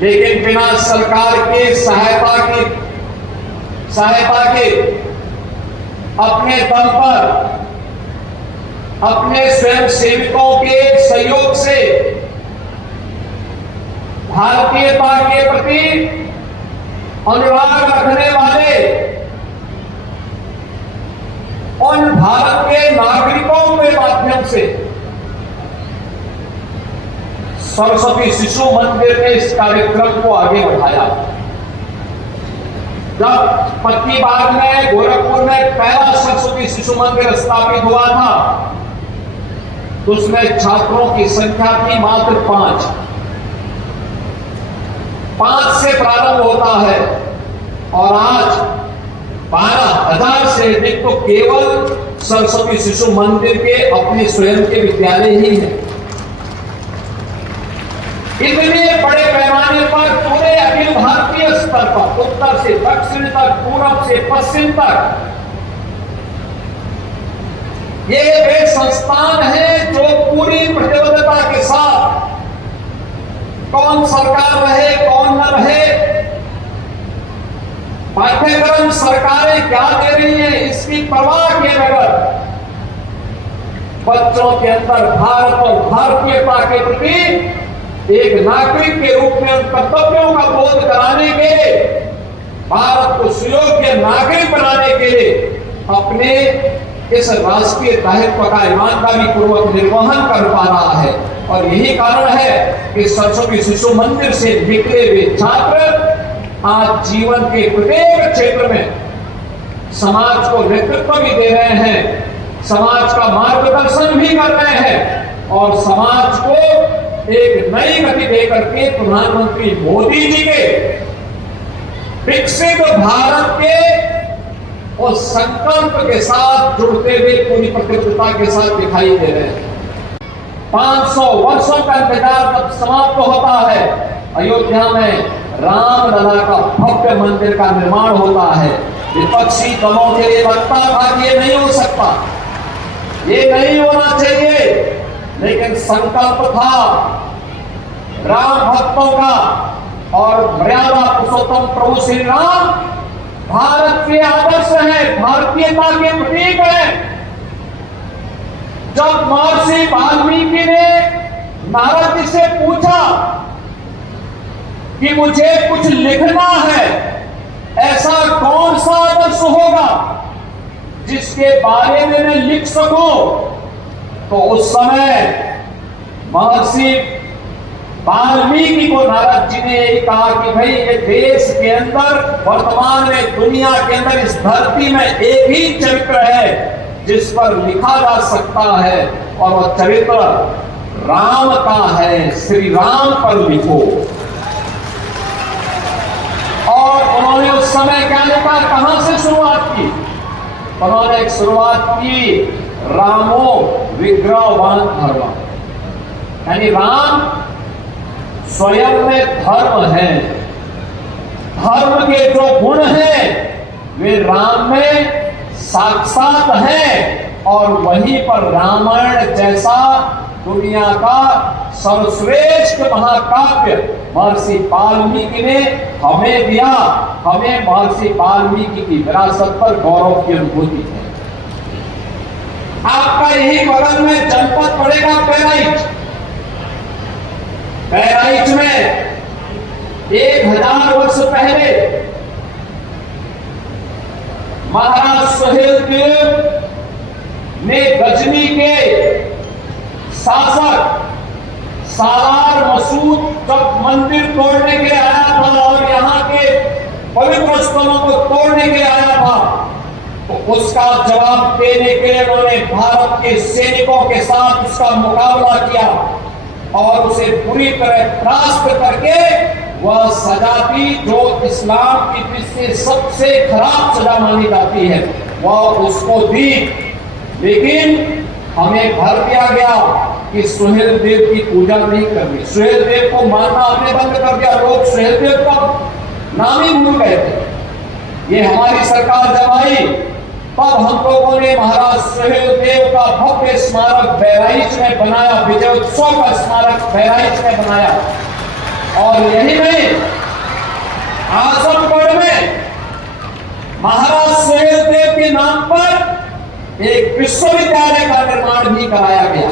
लेकिन बिना सरकार के सहायता के अपने दम पर, अपने स्वयं सेवकों के सहयोग से भारतीयता के प्रति अनुराग रखने वाले उन भारत के नागरिकों के माध्यम से सरस्वती शिशु मंदिर ने इस कार्यक्रम को आगे बढ़ाया। जब पक्की बाग में गोरखपुर में पहला सरस्वती शिशु मंदिर स्थापित हुआ था तो उसमें छात्रों की संख्या थी मात्र 5 से प्रारंभ होता है और आज 12,000 से अधिक तो केवल सरस्वती शिशु मंदिर के अपने स्वयं के विद्यालय ही हैं। इतने बड़े पैमाने पर पूरे अखिल भारतीय स्तर पर उत्तर से दक्षिण तक, पूर्व से पश्चिम तक ये वे संस्थान हैं जो पूरी प्रतिबद्धता के साथ, कौन सरकार रहे कौन न रहे, पाठ्यक्रम सरकारें क्या दे रही हैं इसकी परवाह किए बगैर बच्चों के अंदर भारत और भारतीयता के प्रति एक नागरिक के रूप में उन कर्तव्यों का बोध कराने के लिए, भारत को सुयोग्य नागरिक बनाने के लिए अपने इस राष्ट्रीय दायित्व का ईमानदारी पूर्वक निर्वहन कर पा रहा है। और यही कारण है कि सरस्वती शिशु मंदिर से निकले हुए छात्र आज जीवन के प्रत्येक क्षेत्र में समाज को नेतृत्व भी दे रहे हैं, समाज का मार्गदर्शन भी कर रहे हैं और समाज को एक नई गति देकर के प्रधानमंत्री मोदी जी के विकसित भारत के उस संकल्प के साथ जुड़ते हुए पूरी प्रतिबद्धता के साथ दिखाई दे रहे हैं। 500 वर्षों का इंतजार जब समाप्त होता है, अयोध्या में रामलला का भव्य मंदिर का निर्माण होता है। विपक्षी दलों के लिए लगता था कि ये नहीं हो सकता, ये नहीं होना चाहिए, लेकिन संकल्प था राम भक्तों का और मर्यादा पुरुषोत्तम प्रभु श्री राम भारत के आदर्श हैं, भारतीयता के प्रतीक हैं। जब महर्षि वाल्मीकि ने नारद जी से पूछा कि मुझे कुछ लिखना है, ऐसा कौन सा आदर्श होगा जिसके बारे में मैं लिख सकूं, तो उस समय महर्षि वाल्मीकि को नारद जी ने यही कहा कि भाई ये देश के अंदर, वर्तमान में दुनिया के अंदर, इस धरती में एक ही चरित्र है जिस पर लिखा जा सकता है और वह चरित्र राम का है। श्री राम पर लिखो। और उन्होंने उस समय क्या लिखा, कहां से शुरुआत की? उन्होंने एक शुरुआत की रामो विग्रहवान धर्म, यानी राम स्वयं में धर्म है। धर्म के जो गुण हैं वे राम में साक्षात हैं और वहीं पर रामायण जैसा दुनिया का सर्वश्रेष्ठ महाकाव्य महर्षि वाल्मीकि ने हमें दिया। हमें महर्षि वाल्मीकि की विरासत पर गौरव की अनुभूति है। आपका यही बगल में जनपद पड़ेगा बहराइच। बहराइच में 1000 वर्ष पहले महाराज सुहेलदेव ने गजनी के शासक सालार मसूद जब मंदिर तोड़ने के लिए आया था और यहाँ के पवित्र स्थलों को तोड़ने के लिए आया था, तो उसका जवाब देने के लिए उन्होंने भारत के सैनिकों के साथ उसका मुकाबला किया और उसे पूरी तरह परास्त करके वह सजा दी जो इस्लाम की दृष्टि से सबसे खराब सजा मानी जाती है, वह उसको दी। लेकिन हमें भर दिया गया कि सुहेलदेव की पूजा नहीं करनी, सुहेलदेव को मानना हमने बंद कर दिया। लोग सुहेलदेव का नाम ही भूल गए थे। ये हमारी सरकार जब आई तब हम लोगों ने महाराज सुहेलदेव का भव्य स्मारक बहराइच में बनाया, विजय उत्सव का स्मारक बहराइच में बनाया। और यही नहीं, महाराज सुहेलदेव के नाम पर एक विश्वविद्यालय का निर्माण भी कराया गया।